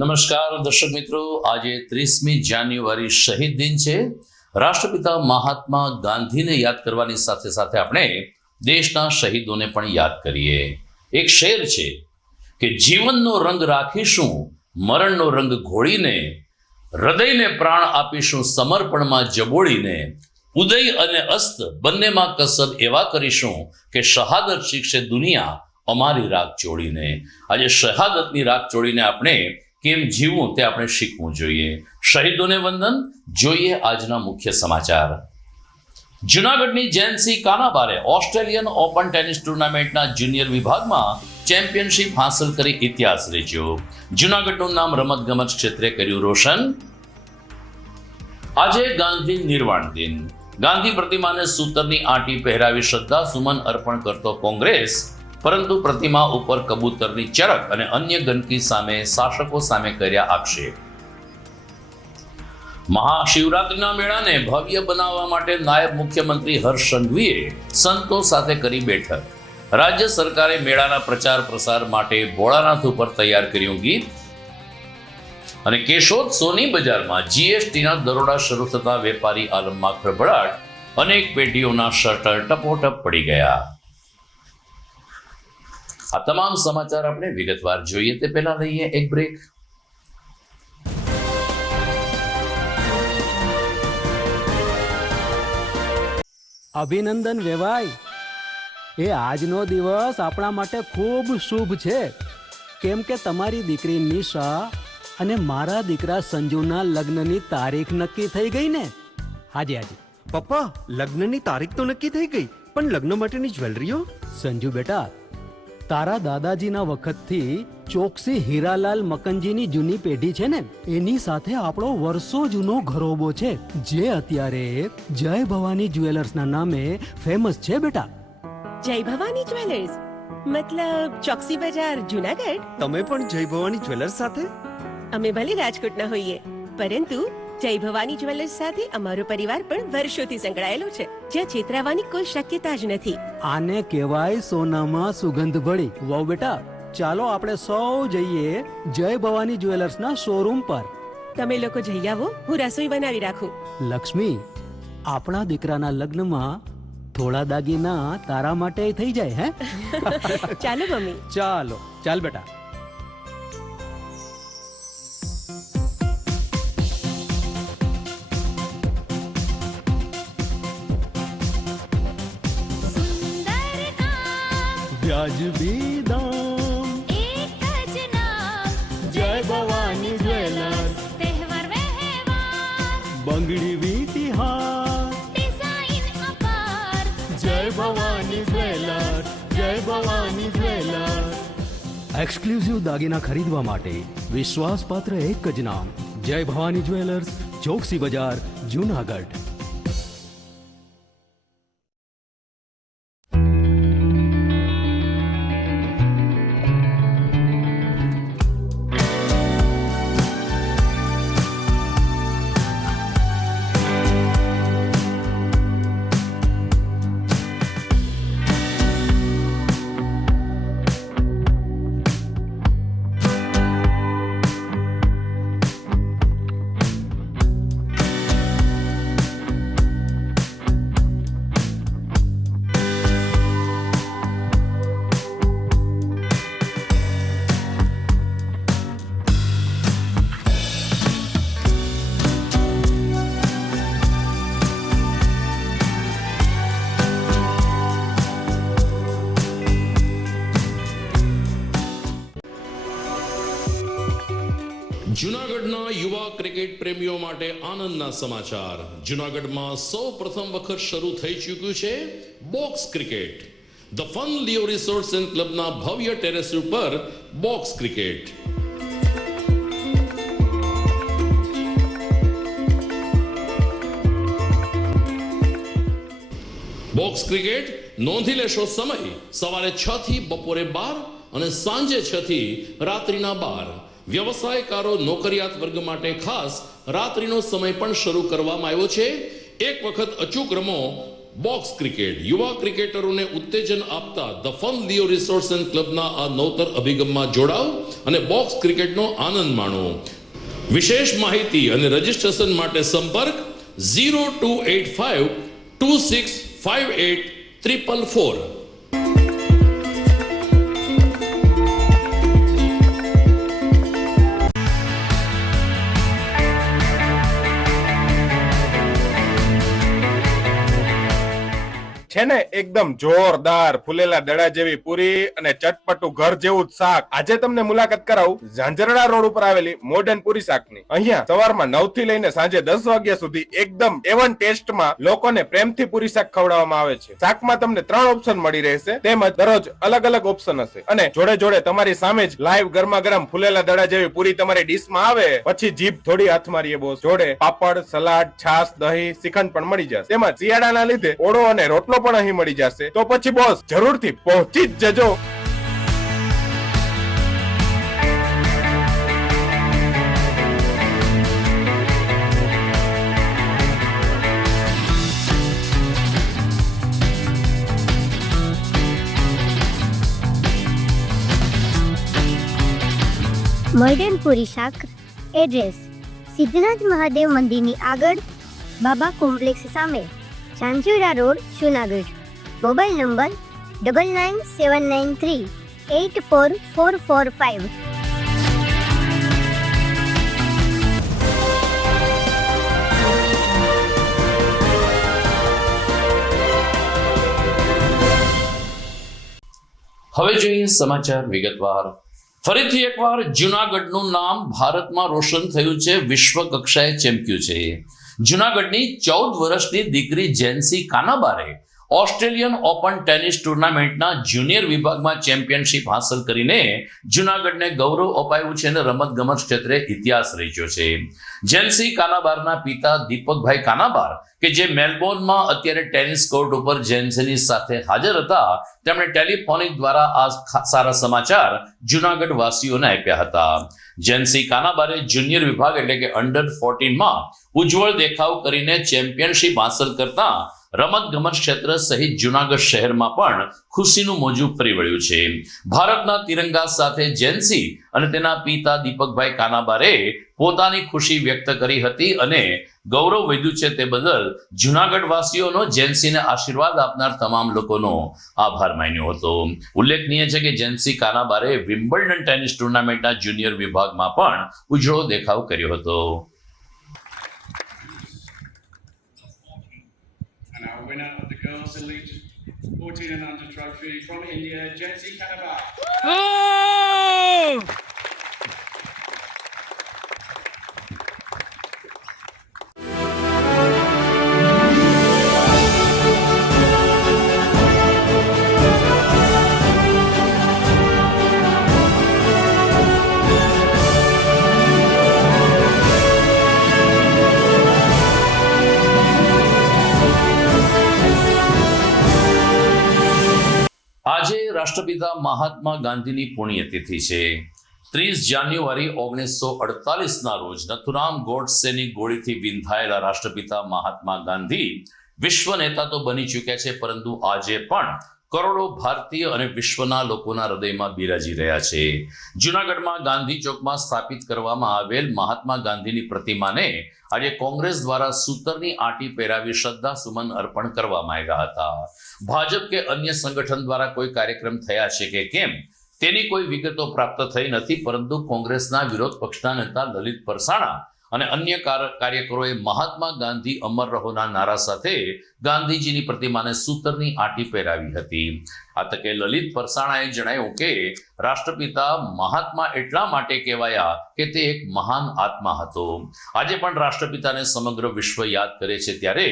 નમસ્કાર દર્શક મિત્રો, આજે 30મી જાન્યુઆરી શહીદ દિન છે. રાષ્ટ્રપિતા મહાત્મા ગાંધીને યાદ કરવાની સાથે સાથે આપણે દેશના શહીદોને પણ યાદ કરીએ. એક શેર છે કે જીવનનો રંગ રાખીશું, મરણનો રંગ ઘોળીને, હૃદયને પ્રાણ આપીશું સમર્પણમાં જબોળીને, ઉદય અને અસ્ત બંનેમાં કસબ એવા કરીશું કે શહાદત શીખશે દુનિયા અમારી રાગ ચોળીને. આજે શહાદતની રાગ ચોળીને આપણે કેમ જીવવું તે આપણે શીખવું જોઈએ. શહીદોને વંદન. જોઈએ આજના મુખ્ય સમાચાર. જૂનાગઢની જેન્સી કાનાબારે ઓસ્ટ્રેલિયન ઓપન ટેનિસ ટુર્નામેન્ટના જુનિયર વિભાગમાં ચેમ્પિયનશિપ હાંસલ કરી ઇતિહાસ રચ્યો. જૂનાગઢનું નામ રમતગમત ક્ષેત્રે કર્યું રોશન. આજે ગાંધી નિર્વાણ દિન. ગાંધી પ્રતિમાને સૂતરની આંટી પહેરાવી શ્રદ્ધા સુમન અર્પણ કરતો કોંગ્રેસ, પરંતુ પ્રતિમા ઉપર કબૂતરની ચરક અને અન્ય ગંદકી સામે શાસકો સામે કર્યા આક્ષેપ. મહાશિવરાત્રિના મેળાને ભવ્ય બનાવવા માટે નાયબ મુખ્યમંત્રી હર્ષ સંઘવીએ સંતો સાથે કરી બેઠક. રાજ્ય સરકારે મેળાના પ્રચાર પ્રસાર માટે ભોળાનાથ ઉપર તૈયાર કર્યું ગીત. અને કેશોદ સોની બજારમાં જીએસટીના દરોડા શરૂ થતા વેપારી આલમમાં ખળભળાટ. અનેક પેઢીઓના શટર ટપોટપ પડી ગયા. આ તમામ સમાચાર આપણે વિગતવાર જોઈએ તે પહેલા લઈએ એક બ્રેક. અભિનંદન વેવાય. એ આજનો દિવસ આપણા માટે ખૂબ શુભ છે, કેમ કે તમારી દીકરી નિશા અને મારા દીકરા સંજુના લગ્નની તારીખ નક્કી થઈ ગઈ ને. આજે પપ્પા, લગ્નની તારીખ તો નક્કી થઈ ગઈ, પણ લગ્ન માટેની જ્વેલરીઓ? સંજુ બેટા, તારા દાદાજીના વખતથી ચોકસી હીરાલાલ મકનજીની જૂની પેઢી છે ને, એની સાથે આપણો વર્ષો જૂનો ઘરોબો છે, જે અત્યારે જય ભવાની જ્વેલર્સના નામે ફેમસ છે બેટા. જય ભવાની જ્વેલર્સ મતલબ ચોકસી બજાર, જૂનાગઢ? તમે પણ જય ભવાની જ્વેલર્સ સાથે? અમે ભલે રાજકોટના હોઈએ, પરંતુ જય ભવાની જ્વેલર્સ સાથે અમારો પરિવાર પણ વર્ષોથી સંકળાયેલો છે, જ્યાં છેતરાવાની કોઈ શક્યતા જ નથી. આને કહેવાય સોનામાં સુગંધ ભળી. વાવ બેટા, ચાલો આપણે સૌ જઈએ જય ભવાની જ્વેલર્સના શોરૂમ પર. તમે લોકો જઈ આવો, હું રસોઈ બનાવી રાખું. લક્ષ્મી, આપણા દીકરાના લગ્નમાં થોડા દાગીના તારા માટે થઈ જાય. હે ચાલો મમ્મી. ચાલો ચાલ બેટા. વ્યાજબી દામ, એક જ નામ, જય ભવાની જ્વેલર્સ. તહેવાર વ્યવહાર, બંગડી વીટી હાર, ડિઝાઇન અપાર, જય ભવાની જ્વેલર્સ, જય ભવાની જ્વેલર્સ. એક્સક્લુઝિવ દાગીના ખરીદવા માટે વિશ્વાસપાત્ર એક જ નામ, જય ભવાની જ્વેલર્સ, ચોકસી બજાર, જૂનાગઢ. જૂનાગઢના યુવા ક્રિકેટ પ્રેમીઓ માટે આનંદના સમાચાર. જૂનાગઢમાં સૌ પ્રથમ વખત શરૂ થઈ ચૂક્યું છે box cricket. The Fun Leo Resorts and ક્લબના ભવ્ય ટેરેસ ઉપર બોક્સ ક્રિકેટ. બોક્સ ક્રિકેટ નોંધી લેશો સમય સવારે 6 થી બપોરે 12 અને સાંજે 6 થી રાત્રિના 12. વ્યવસાયકારો, નોકરિયાત વર્ગ માટે ખાસ રાત્રિનો સમય પણ શરૂ કરવામાં આવ્યો છે. એક વખત અચૂક રમો બોક્સ ક્રિકેટ યુવા ક્રિકેટરોને ઉત્તેજન આપતા the Fun Leo Resorts and ક્લબના આ નવતર અભિગમમાં જોડાઓ અને બોક્સ ક્રિકેટનો આનંદ માણો. વિશેષ માહિતી અને રજીસ્ટ્રેશન માટે સંપર્ક 0285 2658 444. છે ને એકદમ જોરદાર ફૂલેલા દડા જેવી પૂરી અને ચટપટું ઘર જેવું જ શાક. આજે તમને મુલાકાત કરાવું ઝાંઝરડા રોડ ઉપર આવેલી મોડર્ન પૂરી શાકની. અહીંયા સવારમાં 9 થી લઈને સાંજે 10 વાગ્યા સુધી એકદમ એવન ટેસ્ટમાં લોકોને પ્રેમથી પૂરી શાક ખવડાવવામાં આવે છે. શાકમાં તમને 3 ઓપ્શન મળી રહેશે, તેમજ દરરોજ અલગ અલગ ઓપ્શન હશે અને જોડે જોડે તમારી સામે જ લાઈવ ગરમા ગરમ ફૂલેલા દડા જેવી પૂરી તમારી ડીશમાં આવે પછી જીભ થોડી હાથ મારીએ બોસ. જોડે પાપડ, સલાડ, છાશ, દહીં, શ્રીખંડ પણ મળી જશે. તેમજ શિયાળાના લીધે ઓળો અને રોટલો પણ અહીં મળી જશે. તો પછી બોસ જરૂરથી પહોંચી જ જજો. મોડર્ન પૂરી શાક. એડ્રેસ સિદ્ધનાથ મહાદેવ મંદિરની આગળ, બાબા કોમ્પ્લેક્સ સામે, Zanzarda road, Junagadh. Mobile number 9979384445. હવે જોઈએ સમાચાર વિગતવાર. ફરીથી એકવાર જુનાગઢનું નામ ભારતમાં રોશન થયું છે, વિશ્વ કક્ષાએ ચેમ્પ્યું છે. જુનાગઢની 14 વર્ષની દીકરી જેન્સી કાનાબારે ઓસ્ટ્રેલિયન ઓપન ટેનિસ ટુર્નામેન્ટના જુનિયર વિભાગમાં ચેમ્પિયનશિપ હાંસલ કરીને જુનાગઢને ગૌરવ અપાયું છે અને રમતગમત ક્ષેત્રે ઇતિહાસ રચ્યો છે. જેન્સી કાનાબારના પિતા દીપકભાઈ કાનાબાર કે જે મેલબોર્નમાં અત્યારે ટેનિસ કોર્ટ ઉપર જેન્સીની સાથે હાજર હતા, તેમણે ટેલિફોનિક દ્વારા આ સારા સમાચાર જુનાગઢ વાસીઓને આપ્યા હતા. જેન્સી કાનાબારે જુનિયર વિભાગ એટલે કે અંડર 14માં ઉજ્જવળ દેખાવ કરીને ચેમ્પિયનશિપ હાંસલ કરતા રમતગમત ક્ષેત્ર સહિત જુનાગઢ શહેરમાં પણ ખુશીનું મોજું ફરી વળ્યું છે. ભારતના તિરંગા સાથે જેન્સી અને તેના પિતા દીપકભાઈ કાનાબારે પોતાની ખુશી વ્યક્ત કરી હતી અને ગૌરવ વધ્યું છે તે બદલ જુનાગઢ વાસીઓનો જેન્સીને આશીર્વાદ આપનાર તમામ લોકોનો આભાર માન્યો હતો. ઉલ્લેખનીય છે કે જેન્સી કાનાબારે વિમ્બલ્ડન ટેનિસ ટુર્નામેન્ટના જુનિયર વિભાગમાં પણ ઉજળો દેખાવ કર્યો હતો. And our winner of the Girls Elite 14 and Under Trophy from India, Jensi Kanabar. આજે રાષ્ટ્રપિતા મહાત્મા ગાંધીની પુણ્યતિથિ છે. 30 જાન્યુઆરી 1948ના રોજ નથુરામ ગોડસેની ગોળીથી વિંધાયેલા રાષ્ટ્રપિતા મહાત્મા ગાંધી વિશ્વ નેતા તો બની ચૂક્યા છે, પરંતુ આજે પણ કરોડો ભારતીય અને વિશ્વના લોકોના હૃદયમાં બિરાજી રહ્યા છે. જુનાગઢમાં ગાંધી ચોકમાં સ્થાપિત કરવામાં આવેલ મહાત્મા ગાંધીની પ્રતિમાને આજે કોંગ્રેસ દ્વારા સૂતરની આંટી પહેરાવી શ્રદ્ધા સુમન અર્પણ કરવામાં આવ્યા હતા. ભાજપ કે અન્ય સંગઠન દ્વારા કોઈ કાર્યક્રમ થયા છે કે કેમ તેની કોઈ વિગતો પ્રાપ્ત થઈ નથી, પરંતુ કોંગ્રેસના વિરોધ પક્ષના નેતા લલિત પરસાણા અને અન્ય કાર્યકરોએ મહાત્મા ગાંધી અમર રહોના નારા સાથે ગાંધીજીની પ્રતિમાને સૂતરની આંટી પહેરાવી હતી. આ તકે લલિત પરસાણાએ જણાવ્યું કે રાષ્ટ્રપિતા મહાત્મા એટલા માટે કહેવાયા કે તે એક મહાન આત્મા હતો. આજે પણ રાષ્ટ્રપિતાને સમગ્ર વિશ્વ યાદ કરે છે, ત્યારે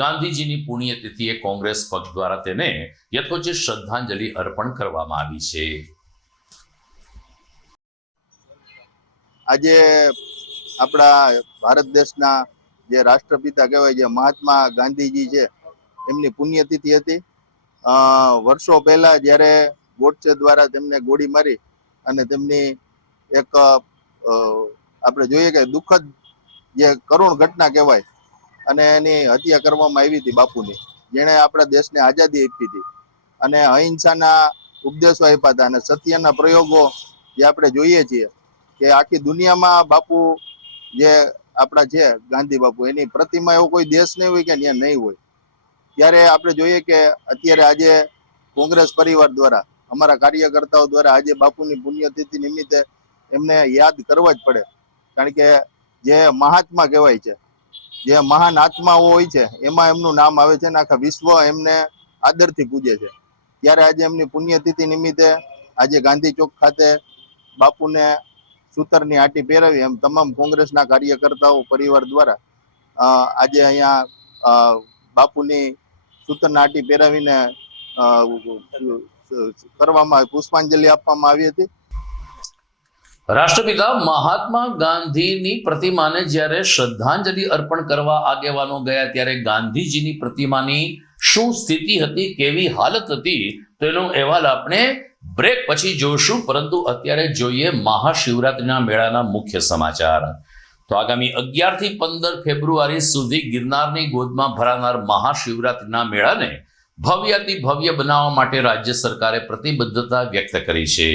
ગાંધીજીની પુણ્યતિથિએ કોંગ્રેસ પક્ષ દ્વારા તેને યથોચિત શ્રદ્ધાંજલિ અર્પણ કરવામાં આવી છે. આજે આપણા ભારત દેશના જે રાષ્ટ્રપિતા કહેવાય છે મહાત્મા ગાંધીજી છે, એમની પુણ્યતિથિ હતી. વર્ષો પહેલા જ્યારે ગોડસે દ્વારા તેમને ગોળી મારી અને તેમની એક આપણે જોઈએ કે દુઃખદ જે કરુણ ઘટના કહેવાય અને એની હત્યા કરવામાં આવી હતી બાપુની, જેણે આપણા દેશને આઝાદી આપી હતી અને અહિંસાના ઉપદેશો આપ્યા હતા અને સત્યના પ્રયોગો જે આપણે જોઈએ છીએ કે આખી દુનિયામાં બાપુ જે આપણા છે ગાંધી બાપુ એની પ્રતિમા એવો કોઈ દેશ નહીં હોય કે ત્યાં નહીં હોય. ત્યારે આપણે જોઈએ કે અત્યારે આજે કોંગ્રેસ પરિવાર દ્વારા અમારા કાર્યકર્તાઓ દ્વારા આજે બાપુની પુણ્યતિથિ નિમિત્તે એમને યાદ કરવા જ પડે, કારણ કે જે મહાત્મા કહેવાય છે, જે મહાન આત્માઓ હોય છે એમાં એમનું નામ આવે છે અને આખા વિશ્વ એમને આદરથી પૂજે છે. ત્યારે આજે એમની પુણ્યતિથિ નિમિત્તે આજે ગાંધી ચોક ખાતે બાપુને સૂતરની આંટી પહેરાવી એમ તમામ કોંગ્રેસના કાર્યકર્તાઓ પરિવાર દ્વારા આજે અહીંયા બાપુની સૂતરના આંટી પહેરાવીને કરવામાં પુષ્પાંજલિ આપવામાં આવી હતી. રાષ્ટ્રપિતા મહાત્મા ગાંધીની પ્રતિમાને જ્યારે શ્રદ્ધાંજલિ અર્પણ કરવા આગેવાનો ગયા ત્યારે ગાંધીજીની પ્રતિમાની શું સ્થિતિ હતી, કેવી હાલત હતી, તેનો અહેવાલ આપણે બ્રેક પછી જોઈશું. પરંતુ અત્યારે જોઈએ મહાશિવરાત્રિના મેળાના મુખ્ય સમાચાર. તો આગામી 11 થી 15 ફેબ્રુઆરી સુધી ગિરનારની ગોદમાં ભરાનાર મહાશિવરાત્રિના મેળાને ભવ્યાતિ ભવ્ય બનાવવા માટે રાજ્ય સરકારે પ્રતિબદ્ધતા વ્યક્ત કરી છે.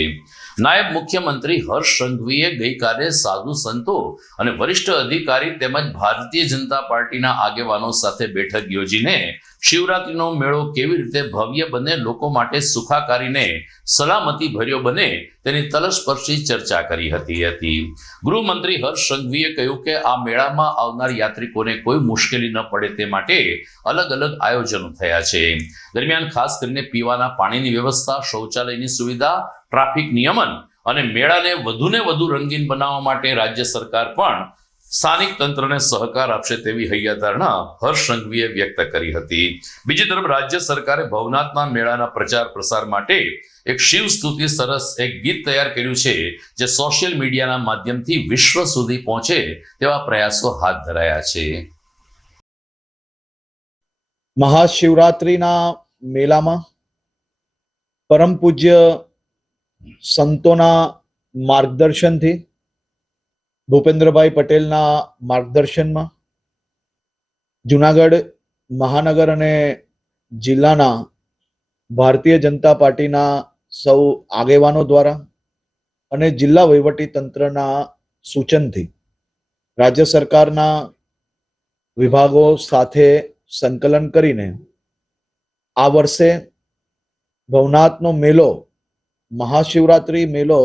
નાયબ મુખ્યમંત્રી હર્ષ સંઘવીએ ગઈકાલે સાધુ સંતો અને વરિષ્ઠ અધિકારી તેમજ ભારતીય જનતા પાર્ટીના આગેવાનો સાથે બેઠક યોજીને શિવરાત્રીનો મેળો કેવી રીતે ભવ્ય બને, લોકો માટે સુખાકારીને સલામતી ભર્યો બને તેની તલસ્પર્શી ચર્ચા કરી હતી. ગૃહમંત્રી હર્ષ સંઘવીએ કહ્યું કે આ મેળામાં આવનાર યાત્રિકોને કોઈ મુશ્કેલી ન પડે તે માટે અલગ અલગ આયોજનો થયા છે. દરમિયાન ખાસ કરીને પીવાના પાણીની વ્યવસ્થા, શૌચાલયની સુવિધા, ટ્રાફિક નિયમન અને મેળાને વધુને વધુ રંગીન બનાવવા માટે રાજ્ય સરકાર પણ સ્થાનિક તંત્રને સહકાર આપશે તેવી હૈયાધારણા હર્ષ સંઘવીએ વ્યક્ત કરી હતી. બીજી તરફ રાજ્ય સરકારે ભવનાથના મેળાના પ્રચાર પ્રસાર માટે એક શિવ સ્તુતિ સરસ એક ગીત તૈયાર કર્યું છે, જે સોશિયલ મીડિયાના માધ્યમથી વિશ્વ સુધી પહોંચે તેવા પ્રયાસો હાથ ધરાયા છે. મહાશિવરાત્રિના મેળામાં પરમ પૂજ્ય સંતોના માર્ગદર્શનથી, ભૂપેન્દ્રભાઈ પટેલના માર્ગદર્શનમાં જુનાગઢ મહાનગર અને જિલ્લાના ભારતીય જનતા પાર્ટીના સૌ આગેવાનો દ્વારા અને જિલ્લા વહીવટી તંત્રના સૂચનથી રાજ્ય સરકારના વિભાગો સાથે સંકલન કરીને આ વર્ષે ભવનાથનો મેળો, મહાશિવરાત્રિ મેળો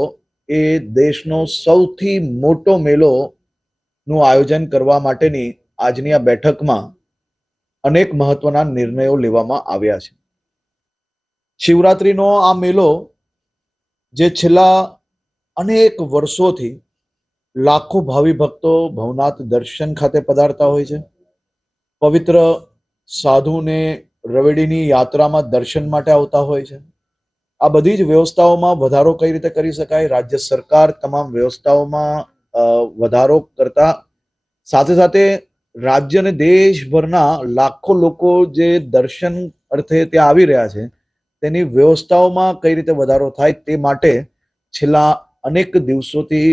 એ દેશનો સૌથી મોટો મેળોનું આયોજન કરવા માટેની આજની આ બેઠકમાં અનેક મહત્વના નિર્ણયો લેવામાં આવ્યા છે. શિવરાત્રિનો આ મેળો જે છેલ્લા અનેક વર્ષોથી લાખો ભાવિ ભક્તો ભવનાથ દર્શન ખાતે પધારતા હોય છે. પવિત્ર સાધુને રવેડીની યાત્રામાં દર્શન માટે આવતા હોય છે. આ બધી જ વ્યવસ્થાઓમાં વધારો કઈ રીતે કરી શકાય, રાજ્ય સરકાર તમામ વ્યવસ્થાઓમાં વધારો કરતા સાથે સાથે રાજ્ય અને દેશભરના લાખો લોકો જે દર્શન અર્થે ત્યાં આવી રહ્યા છે તેની વ્યવસ્થાઓમાં કઈ રીતે વધારો થાય તે માટે છેલ્લા અનેક દિવસોથી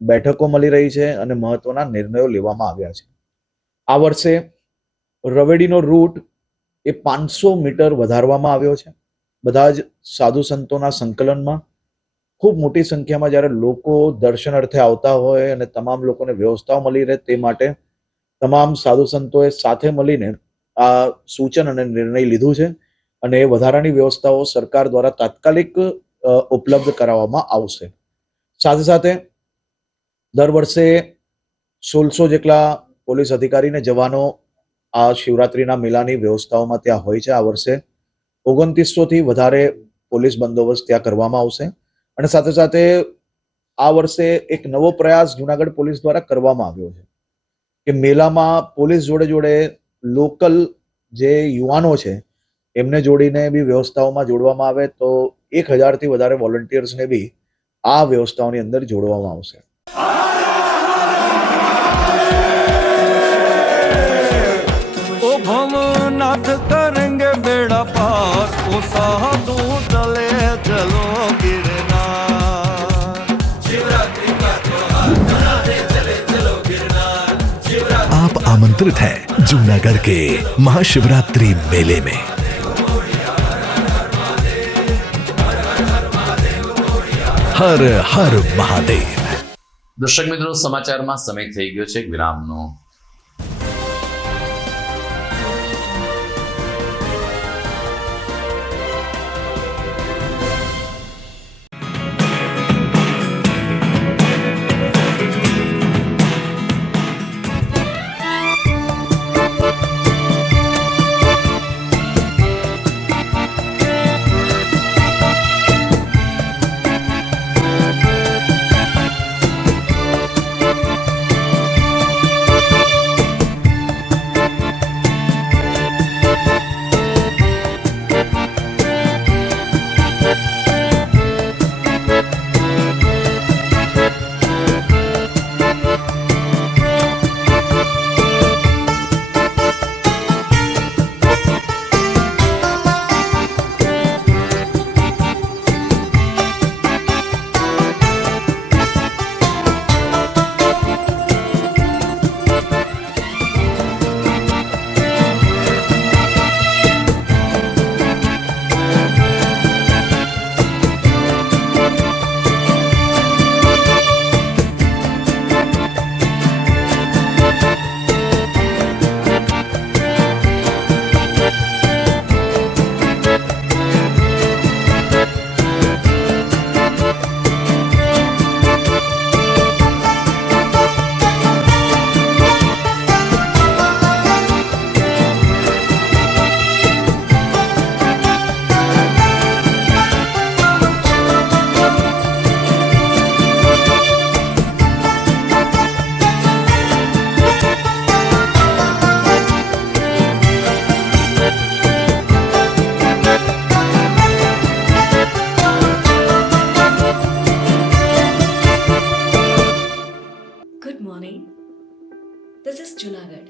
બેઠકો મળી રહી છે અને મહત્વના નિર્ણયો લેવામાં આવ્યા છે. આ વર્ષે રવેડીનો રૂટ એ 500 મીટર વધારવામાં આવ્યો છે. બધા જ સાધુ સંતોના સંકલનમાં ખૂબ મોટી સંખ્યામાં જ્યારે લોકો દર્શન અર્થે આવતા હોય અને તમામ લોકોને વ્યવસ્થાઓ મળી રહે તે માટે તમામ સાધુ સંતોએ સાથે મળીને આ સૂચન અને નિર્ણય લીધું છે અને એ વધારાની વ્યવસ્થાઓ સરકાર દ્વારા તાત્કાલિક ઉપલબ્ધ કરાવવામાં આવશે. સાથે સાથે દર વર્ષે 1600 જેટલા પોલીસ અધિકારીને જવાનો આ શિવરાત્રિના મેળાની વ્યવસ્થાઓમાં ત્યાં હોય છે. આ વર્ષે 2900 થી વધારે પોલીસ બંદોબસ્ત ત્યાં કરવામાં આવશે અને સાથે સાથે આ વર્ષે એક નવો પ્રયાસ જુનાગઢ પોલીસ દ્વારા કરવામાં આવ્યો છે કે મેળામાં પોલીસ જોડે જોડે લોકલ જે યુવાનો છે એમને જોડીને બી વ્યવસ્થાઓમાં જોડવામાં આવે તો 1000 થી વધારે વોલન્ટિયર્સને બી આ વ્યવસ્થાઓની અંદર જોડવામાં આવશે. ओ भवनाथ करेंगे बेड़ा पार, ओ साधु चले चलो गिरनार, शिवरात्रि का त्योहार मनाने चले चलो गिरनार. आप आमंत्रित आमंत्रित हैं जूनागढ़ के महाशिवरात्रि मेले में। हर हर महादेव। દર્શક મિત્રો, સમાચારમાં સમય થઈ ગયો છે એક વિરામનો। This is Junagadh.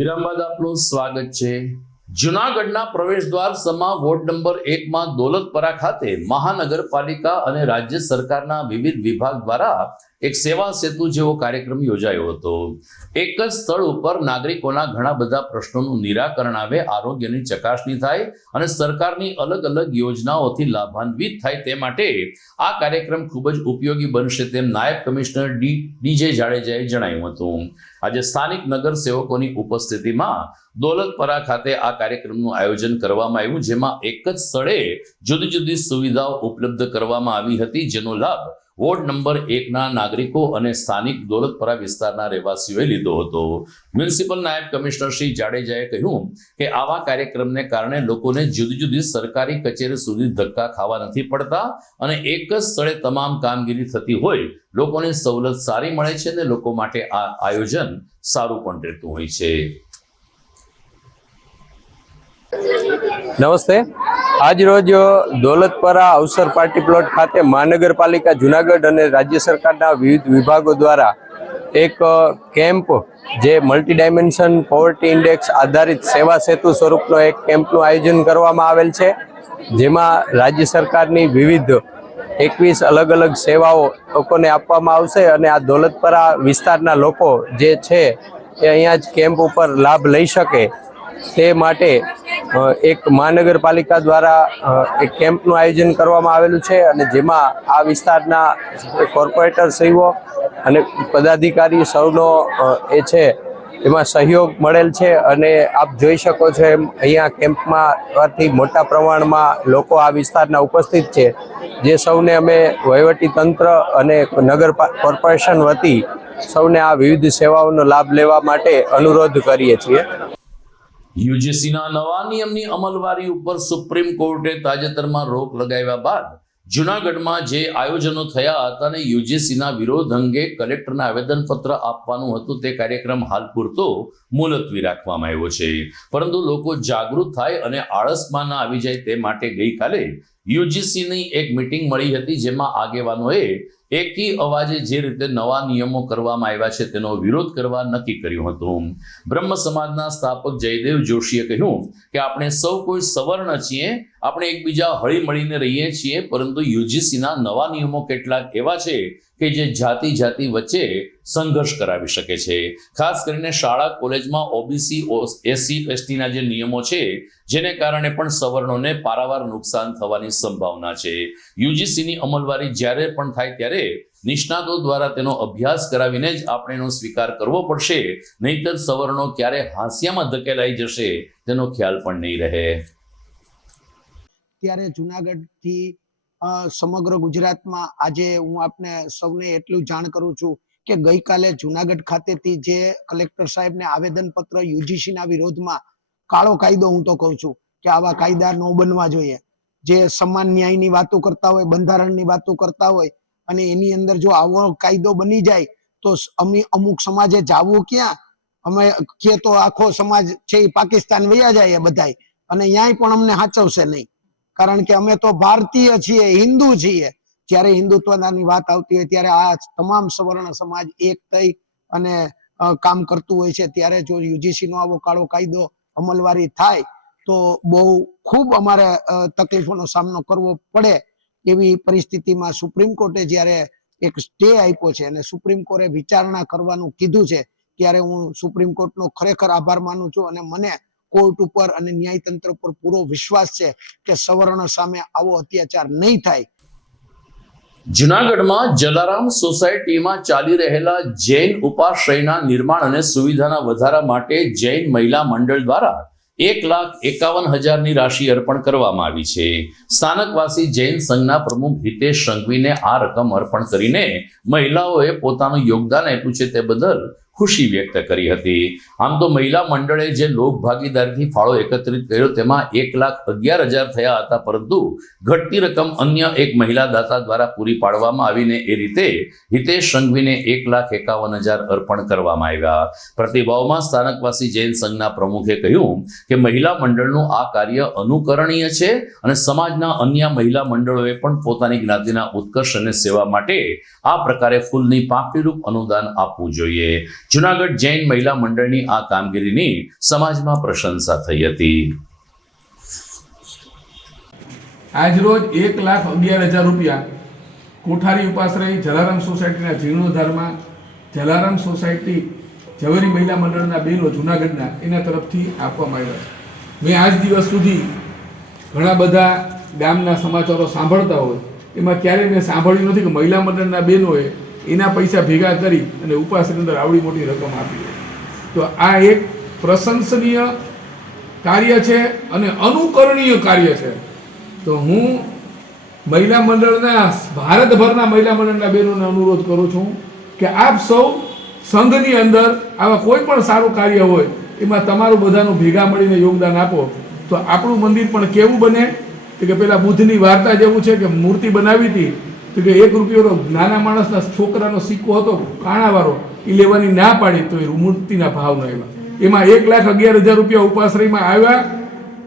વિરામ બાદ આપનું સ્વાગત છે। જૂનાગઢના પ્રવેશદ્વાર સમા વોર્ડ નંબર 1 માં દોલતપરા ખાતે મહાનગરપાલિકા અને રાજ્ય સરકારના વિવિધ વિભાગ દ્વારા એક સેવા સેતુ જેવો કાર્યક્રમ યોજાયો હતો। એક જ સ્થળ ઉપર નાગરિકોના ઘણા બધા પ્રશ્નોનું નિરાકરણ આવે, આરોગ્યની ચકાસણી થાય અને સરકારની અલગ અલગ યોજનાઓથી લાભાન્વિત થાય તે માટે આ કાર્યક્રમ ખૂબ જ ઉપયોગી બનશે તેમ નાયબ કમિશનર ડીજે જાડેજાએ જણાવ્યું હતું। આજે સ્થાનિક નગર સેવકોની ઉપસ્થિતિમાં દોલતપરા ખાતે આ કાર્યક્રમનું આયોજન કરવામાં આવ્યું, જેમાં એક જ સ્થળે જુદી જુદી સુવિધાઓ ઉપલબ્ધ કરવામાં આવી હતી, જેનો લાભ વોર્ડ નંબર 1 ના નાગરિકો અને સ્થાનિક દોલતપરા વિસ્તારના રહેવાસીઓએ લીધો હતો। મ્યુનિસિપલ નાયબ કમિશનર શ્રી જાડેજાએ કહ્યું કે આવા કાર્યક્રમને કારણે લોકોને જુદી જુદી સરકારી કચેરી સુધી ધક્કા ખાવા નથી પડતા અને એક જ સ્થળે તમામ કામગીરી થતી હોય, લોકોને સવલત સારી મળે છે અને લોકો માટે આ આયોજન સારું પણ રહેતું હોય છે। નમસ્તે। આજ રોજ દોલતપરા અવસર પાર્ટી પ્લોટ ખાતે મહાનગરપાલિકા જૂનાગઢ અને રાજ્ય સરકારના વિવિધ વિભાગો દ્વારા એક કેમ્પ જે મલ્ટી ડાયમેન્શન પોવર્ટી ઇન્ડેક્સ આધારિત સેવા સેતુ સ્વરૂપનો એક કેમ્પનું આયોજન કરવામાં આવેલ છે, જેમાં રાજ્ય સરકારની વિવિધ 21 અલગ અલગ સેવાઓ લોકોને આપવામાં આવશે અને આ દોલતપરા વિસ્તારના લોકો જે છે એ અહીંયા જ કેમ્પ ઉપર લાભ લઈ શકે તે માટે એક મહાનગરપાલિકા દ્વારા એક કેમ્પનું આયોજન કરવામાં આવેલું છે અને જેમાં આ વિસ્તારના કોર્પોરેટરશ્રીઓ અને પદાધિકારી સૌનો એ છે એમાં સહયોગ મળેલ છે અને આપ જોઈ શકો છો એમ અહીંયા કેમ્પમાંથી મોટા પ્રમાણમાં લોકો આ વિસ્તારના ઉપસ્થિત છે, જે સૌને અમે વહીવટી તંત્ર અને નગર કોર્પોરેશન વતી સૌને આ વિવિધ સેવાઓનો લાભ લેવા માટે અનુરોધ કરીએ છીએ. યુજીસીના નવા નિયમની અમલવારી ઉપર સુપ્રીમ કોર્ટે તાજેતરમાં રોક લગાવ્યા બાદ જૂનાગઢમાં જે આયોજનો થયા હતા અને યુજીસીના વિરોધ અંગે કલેક્ટરને આવેદનપત્ર આપવાનું હતું તે કાર્યક્રમ હાલ પૂરતો મુલતવી રાખવામાં આવ્યો છે. પરંતુ લોકો જાગૃત થાય અને આળસમાં ન આવી જાય તે માટે ગઈકાલે યુજીસીની એક મીટિંગ મળી હતી, જેમાં આગેવાનોએ એકી અવાજે જે રીતે નવા નિયમો કરવામાં આવ્યા છે તેનો વિરોધ કરવા નક્કી કર્યું હતું. બ્રહ્મ સમાજના સ્થાપક જયદેવ જોશીએ કહ્યું કે આપણે સૌ કોઈ સવર્ણ છીએ, આપણે એકબીજા હળી મળીને રહીએ છીએ, પરંતુ યુજીસીના નવા નિયમો કેટલાક એવા છે કે જે જાતિ વચ્ચે સંઘર્ષ કરાવી શકે છે. ખાસ કરીને શાળા કોલેજમાં ઓબીસી એસસી એસટીના જે નિયમો છે જેને કારણે પણ સવર્ણોને પારાવાર નુકસાન થવાની સંભાવના છે. યુજીસીની અમલવારી જ્યારે પણ થાય ત્યારે નિષ્ણાતો દ્વારા તેનો અભ્યાસ કરાવીને જ આપણે એનો સ્વીકાર કરવો પડશે, નહીતર સવર્ણો ક્યારે હાંસિયામાં ધકેલાઈ જશે તેનો ખ્યાલ પણ નહીં રહે. ત્યારે જુનાગઢથી સમગ્ર ગુજરાતમાં આજે હું આપને સૌને એટલું જાણ કરું છું કે ગઈકાલે જુનાગઢ ખાતેથી જે કલેક્ટર સાહેબને આવેદનપત્ર યુજીસીના વિરોધમાં કાળો કાયદો હું તો કહું છું કે આવા કાયદા ન બનવા જોઈએ, જે સમાન ન્યાયની વાતો કરતા હોય, બંધારણની વાતો કરતા હોય અને એની અંદર જો આવો કાયદો બની જાય તો અમુક સમાજે જાવું ક્યાં, અમે કે તો આખો સમાજ છે એ પાકિસ્તાન વયા જાય બધાય અને ન્યાય પણ અમને સાચવશે નહીં, કારણ કે અમે તો ભારતીય છીએ, હિન્દુ છીએ. જ્યારે હિન્દુત્વની વાત આવતી હોય ત્યારે આ તમામ સવર્ણ સમાજ એક થઈ અને કામ કરતું હોય છે. ત્યારે જો યુજીસી નો આવો કાળો કાયદો અમલવારી થાય તો બહુ ખૂબ અમારે તકલીફોનો સામનો કરવો પડે એવી પરિસ્થિતિમાં સુપ્રીમ કોર્ટે જ્યારે એક સ્ટે આપ્યો છે અને સુપ્રીમ કોર્ટે વિચારણા કરવાનું કીધું છે, ત્યારે હું સુપ્રીમ કોર્ટનો ખરેખર આભાર માનું છું અને મને કોર્ટ ઉપર અને ન્યાયતંત્ર પર પૂરો વિશ્વાસ છે કે સવર્ણ સામે આવો અત્યાચાર નહીં થાય. જૂનાગઢમાં જલારામ સોસાયટીમાં ચાલી રહેલા જૈન ઉપાશ્રયના નિર્માણ અને સુવિધાના વધારા માટે જૈન મહિલા મંડળ દ્વારા 1,51,000ની રાશિ અર્પણ કરવામાં આવી છે. સ્થાનકવાસી જૈન સંઘના પ્રમુખ હિતેશ સંઘવીને આ રકમ અર્પણ કરીને મહિલાઓએ પોતાનું યોગદાન આપ્યું છે તે બદલ ખુશી વ્યક્ત કરી હતી. આમ તો મહિલા મંડળે જે લોક ભાગીદારીથી ફાળો એકત્રિત કર્યો તેમાં 1,11,000 થયા હતા, પરંતુ ઘટતી રકમ અન્ય એક મહિલા દાતા દ્વારા પૂરી પાડવામાં આવીને એ રીતે હિતેશ સંઘવીને 1,51,000 અર્પણ કરવામાં આવ્યા. પ્રતિભાવમાં સ્થાનકવાસી જૈન સંઘના પ્રમુખે કહ્યું કે મહિલા મંડળનું આ કાર્ય અનુકરણીય છે અને સમાજના અન્ય મહિલા મંડળોએ પણ પોતાની જ્ઞાતિના ઉત્કર્ષ અને સેવા માટે આ પ્રકારે ફૂલની પાંખડીરૂપ અનુદાન આપવું જોઈએ. જૂનાગઢ જૈન મહિલા મંડળની આ કામગીરીની સમાજમાં પ્રશંસા થઈ હતી. આજરોજ 1,11,000 રૂપિયા કોઠારી ઉપાશ્રય જલારામ સોસાયટીના જીર્ણોદ્ધારમાં જલારામ સોસાયટી ઝવેરી મહિલા મંડળના બહેનો જૂનાગઢના એના તરફથી આપવામાં આવ્યા છે. મેં આજ દિવસ સુધી ઘણા બધા ગામના સમાચારો સાંભળતા હોય, એમાં ક્યારેય મેં સાંભળ્યું નથી કે મહિલા મંડળના બહેનોએ એના પૈસા ભેગા કરી અને ઉપાસની અંદર આવડી મોટી રકમ આપી. તો આ એક પ્રશંસનીય કાર્ય છે અને અનુકરણીય કાર્ય છે. તો હું મહિલા મંડળના ભારતભરના મહિલા મંડળના બહેનોને અનુરોધ કરું છું કે આપ સૌ સંઘની અંદર આવા કોઈ પણ સારું કાર્ય હોય એમાં તમારું બધાનું ભેગા મળીને યોગદાન આપો તો આપણું મંદિર પણ કેવું બને કે પેલા બુદ્ધની વાર્તા જેવું છે કે મૂર્તિ બનાવી હતી તો કે 1 રૂપિયાનો નાના માણસના છોકરાનો સિક્કો હતો કાણાવાળો, એ લેવાની ના પાડી તો એ મૂર્તિના ભાવ ન આવ્યા. એમાં 1,11,000 રૂપિયા ઉપાશ્રયમાં આવ્યા.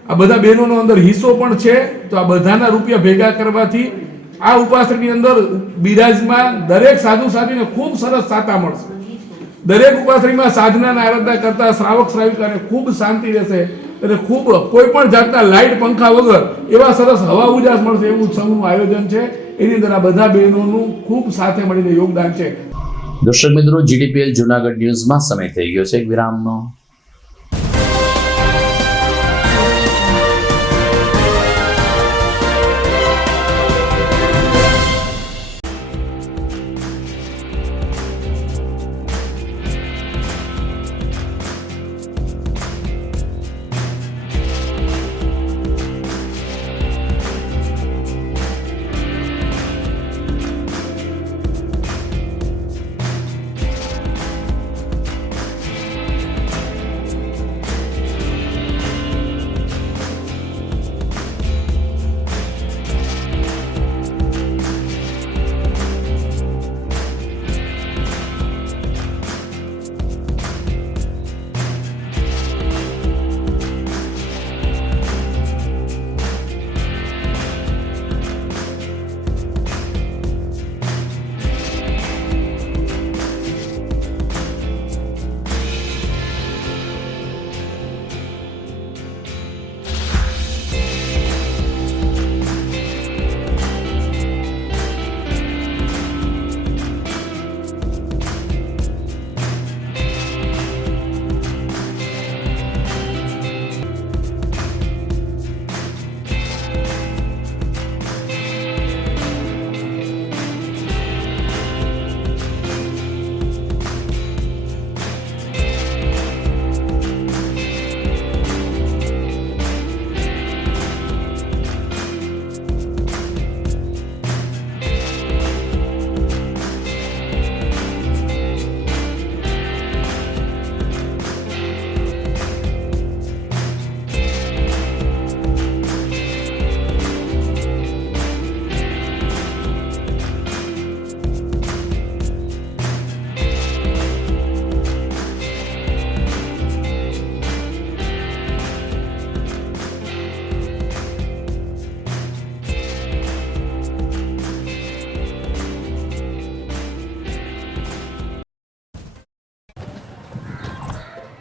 આ બધા બહેનોનો અંદર હિસ્સો પણ છે. તો આ બધાના રૂપિયા ભેગા કરવાથી આ ઉપાશ્રયની અંદર બિરાજમાન દરેક સાધુ સાધ્વીને ખૂબ સરસ સાતા મળશે. દરેક ઉપાશ્રયમાં સાધનાના આરાધના કરતા શ્રાવક શ્રાવિકાને ખૂબ શાંતિ રહેશે અને ખૂબ કોઈ પણ જાતના લાઇટ પંખા વગર એવા સરસ હવા ઉજાસ મળશે એવું સંઘનું આયોજન છે. એની અંદર આ બધા બહેનોનું ખૂબ સાથે મળીને યોગદાન છે. દર્શક મિત્રો, GTPL જુનાગઢ ન્યૂઝમાં સમય થઈ ગયો છે એક વિરામનો.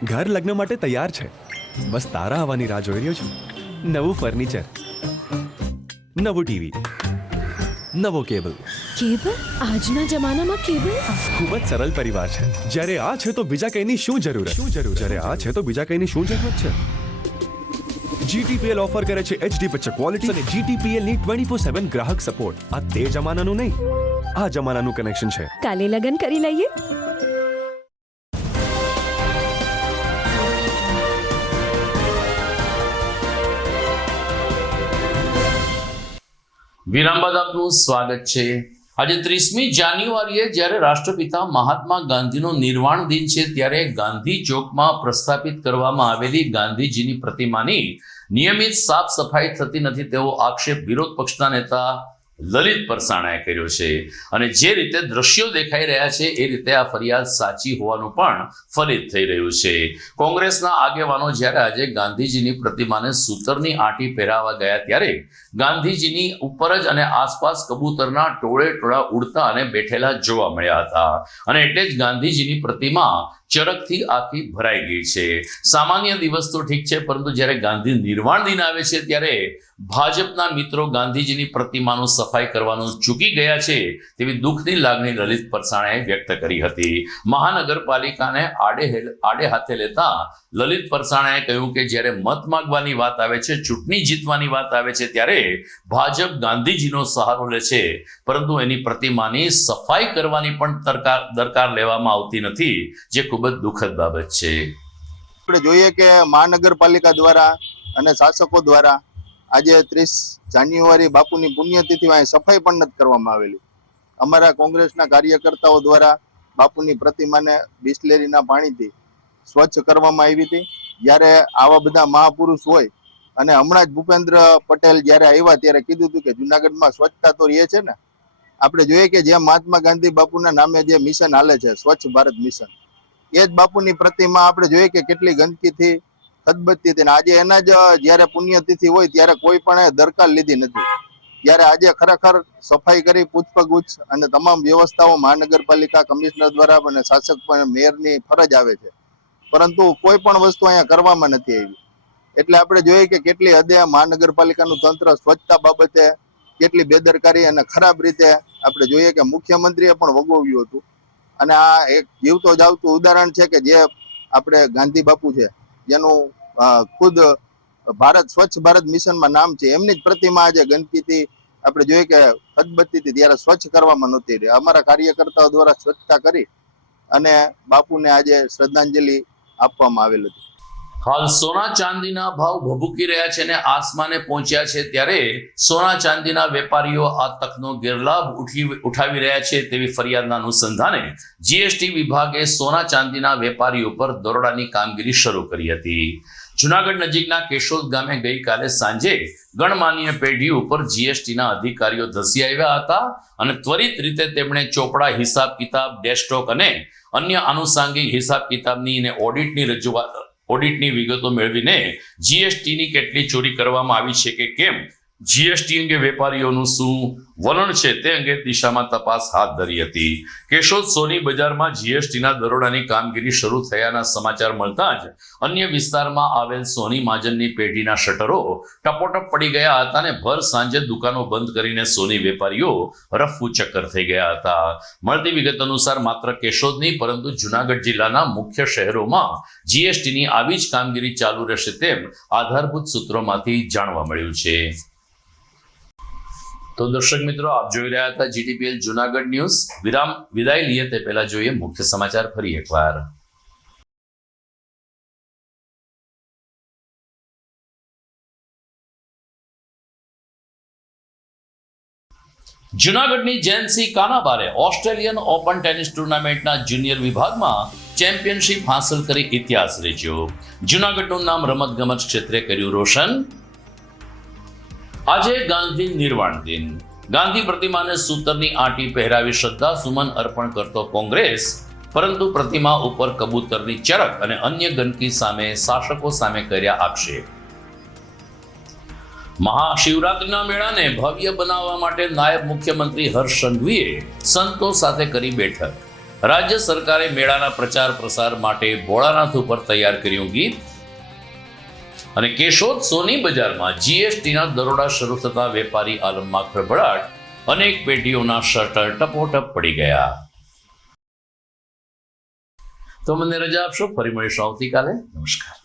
ઘર લગ્ન માટે તૈયાર છે, બસ તારા આવવાની રાહ જોઈ રહ્યો છું. નવું ફર્નિચર, નવું ટીવી, નવો કેબલ. કેબલ? આજના જમાનામાં કેબલ? ખૂબ જ સરળ પરિવાર છે. જ્યારે આ છે તો બીજા કઈની શું જરૂર? જ્યારે આ છે તો બીજા કઈની શું જરૂરત છે? GTPL ઓફર કરે છે HD પિક્ચર ક્વોલિટી અને GTPL ની 24/7 ગ્રાહક સપોર્ટ. આ તે જમાનાનું નહીં, આ જમાનાનું કનેક્શન છે. કાલે લગન કરી લઈએ. વિરામ બાદ આપનું સ્વાગત છે. આજે 30મી જાન્યુઆરીએ જ્યારે રાષ્ટ્રપિતા મહાત્મા ગાંધીનો નિર્વાણ દિન છે, ત્યારે ગાંધી ચોકમાં પ્રસ્થાપિત કરવામાં આવેલી ગાંધીજીની પ્રતિમાની નિયમિત સાફ સફાઈ થતી નથી તેવો આક્ષેપ વિરોધ પક્ષના નેતા લલિત પરસાણાએ કર્યો છે. અને જે રીતે દ્રશ્યો દેખાઈ રહ્યા છે એ રીતે આ ફરિયાદ સાચી હોવાનું પણ ફલિત થઈ રહ્યું છે. કોંગ્રેસના આગેવાનો જ્યારે આજે ગાંધીજીની પ્રતિમાને સૂતરની આંટી પહેરાવા ગયા ત્યારે ગાંધીજીની ઉપર જ અને આસપાસ કબૂતરના ટોળે ટોળા ઉડતા અને બેઠેલા જોવા મળ્યા હતા. અને એટલે જ ગાંધીજીની પ્રતિમા ચરકથી આખી ભરાઈ ગઈ છે. સામાન્ય દિવસ તો ઠીક છે, પરંતુ જ્યારે ગાંધી નિર્વાણ દિન આવે છે ત્યારે ભાજપના મિત્રો ગાંધીજીની પ્રતિમાનું સફાઈ કરવાનું ચૂકી ગયા છે તેવી દુઃખની લાગણી લલિત પરસાણાએ વ્યક્ત કરી હતી. મહાનગરપાલિકાને આડે હાથે લેતા લલિત પરસાણાએ કહ્યું કે જ્યારે મત માંગવાની વાત આવે છે, ચૂંટણી જીતવાની વાત આવે છે, ત્યારે ભાજપ ગાંધીજીનો સહારો લે છે, પરંતુ એની પ્રતિમાની સફાઈ કરવાની પણ દરકાર લેવામાં આવતી નથી, જે ખૂબ જ દુઃખદ બાબત છે. આપણે જોઈએ કે મહાનગરપાલિકા દ્વારા અને શાસકો દ્વારા આજે 30 જાન્યુઆરી બાપુની પુણ્યતિથિ સફાઈ પણ નથી કરવામાં આવેલી. અમારા કોંગ્રેસના કાર્યકર્તાઓ દ્વારા બાપુની પ્રતિમાને બિસ્લેરીના પાણીથી સ્વચ્છ કરવામાં આવી હતી. જ્યારે આવા બધા મહાપુરુષ હોય અને હમણાં જ ભૂપેન્દ્ર પટેલ જ્યારે આવ્યા ત્યારે કીધું હતું કે જુનાગઢમાં સ્વચ્છતા તો રહે છે ને. આપણે જોઈએ કે જ્યાં મહાત્મા ગાંધી બાપુના નામે જે મિશન હાલે છે, સ્વચ્છ ભારત મિશન, એ જ બાપુની પ્રતિમા આપણે જોઈએ કે કેટલી ગંદકીથી ખદબદતી હતી. આજે એના જ જ્યારે પુણ્યતિથિ હોય ત્યારે કોઈ પણ દરકાર લીધી નથી. ત્યારે આજે ખરેખર સફાઈ કરી પુષ્પગુચ્છ અને તમામ વ્યવસ્થાઓ મહાનગરપાલિકા કમિશનર દ્વારા અને શાસક મેયરની ફરજ આવે છે, પરંતુ કોઈ પણ વસ્તુ અહીંયા કરવામાં નથી આવી. એટલે આપણે જોઈએ કે કેટલી હદે મહાનગરપાલિકાનું તંત્ર સ્વચ્છતા બાબતે કેટલી બેદરકારી અને ખરાબ રીતે આપણે જોઈએ કે મુખ્યમંત્રીએ પણ વગોવ્યું હતું. અને આ એક જીવતો જાવતું ઉદાહરણ છે કે જે આપણે ગાંધી બાપુ છે, જેનું ખુદ ભારત સ્વચ્છ ભારત મિશનમાં નામ છે, એમની જ પ્રતિમા આજે ગંદકીથી આપણે જોઈએ કે અદબત્તીથી ત્યારે સ્વચ્છ કરવામાં નહોતી રહી. અમારા કાર્યકર્તાઓ દ્વારા સ્વચ્છતા કરી અને બાપુને આજે શ્રદ્ધાંજલિ આપવામાં આવેલ હતી. હાલ સોના ચાંદીના ભાવ ભભૂકી રહ્યા છે અને આસમાને પહોંચ્યા છે, ત્યારે સોના ચાંદીના વેપારીઓ આ તકનો ગેરલાભ ઉઠાવી રહ્યા છે તેવી ફરિયાદના અનુસંધાને જીએસટી વિભાગે સોના ચાંદીના વેપારીઓ પર દરોડાની કામગીરી શરૂ કરી હતી. જુનાગઢ નજીકના કેશોદ ગામે ગઈકાલે સાંજે ગણમાન્ય પેઢી ઉપર જીએસટીના અધિકારીઓ ધસી આવ્યા હતા અને ત્વરિત રીતે તેમણે ચોપડા, હિસાબ કિતાબ, ડેસ્કટોપ અને અન્ય આનુષાંગિક હિસાબ કિતાબની અને ઓડિટની વિગતો મેળવીને જીએસટીની કેટલી ચોરી કરવામાં આવી છે કે કેમ, જીએસટી અંગે વેપારીઓનું શું વલણ છે તે અંગે દિશામાં તપાસ હાથ ધરી હતી. કેશોદ સોની બજારમાં જીએસટીના દરોડાની કામગીરી શરૂ થયાના સમાચાર મળતા જ અન્ય વિસ્તારમાં આવેલ સોની મહાજનની પેઢીના શટરો ટપોટપ પડી ગયા હતા અને ભર સાંજે દુકાનો બંધ કરીને સોની વેપારીઓ રફુ ચક્કર થઈ ગયા હતા. મળતી વિગત અનુસાર માત્ર કેશોદ નહીં પરંતુ જુનાગઢ જિલ્લાના મુખ્ય શહેરોમાં જીએસટીની આવી જ કામગીરી ચાલુ રહેશે તેમ આધારભૂત સૂત્રોમાંથી જાણવા મળ્યું છે. તો દર્શક મિત્રો, આપ જોઈ રહ્યા હતા જીટીપીએલ જુનાગઢ ન્યૂઝ. વિદાય લઈએ તે પહેલા જોઈએ મુખ્ય સમાચાર ફરી એકવાર. જુનાગઢની જેન્સી કાનાબારે ઓસ્ટ્રેલિયન ઓપન ટેનિસ ટુર્નામેન્ટના જુનિયર વિભાગમાં ચેમ્પિયનશિપ હાંસલ કરી ઇતિહાસ રચ્યો. જુનાગઢનું નામ રમતગમત ક્ષેત્રે કર્યું રોશન. આજે ગાંધી નિર્વાણ દિન. ગાંધી પ્રતિમાને સૂતરની આંટી પહેરાવી શ્રદ્ધા સુમન અર્પણ કરતો કોંગ્રેસ, પરંતુ પ્રતિમા ઉપર કબૂતરની ચરક અને અન્ય ગંદકી સામે શાસકો સામે કર્યા આક્ષેપ. મહાશિવરાત્રિના મેળાને ભવ્ય બનાવવા માટે નાયબ મુખ્યમંત્રી હર્ષ સંઘવીએ સંતો સાથે કરી બેઠક. રાજ્ય સરકારે મેળાના પ્રચાર પ્રસાર માટે ભોળાનાથ ઉપર તૈયાર કર્યું ગીત. અને કેશોદ સોની બજારમાં જીએસટીના દરોડા શરૂ થતા વેપારી આલમમાં ખળભળાટ, અનેક પેઢીઓના શટર ટપોટપ પડી ગયા. તો મને રજા આપશો, ફરી મળીશું આવતીકાલે. નમસ્કાર.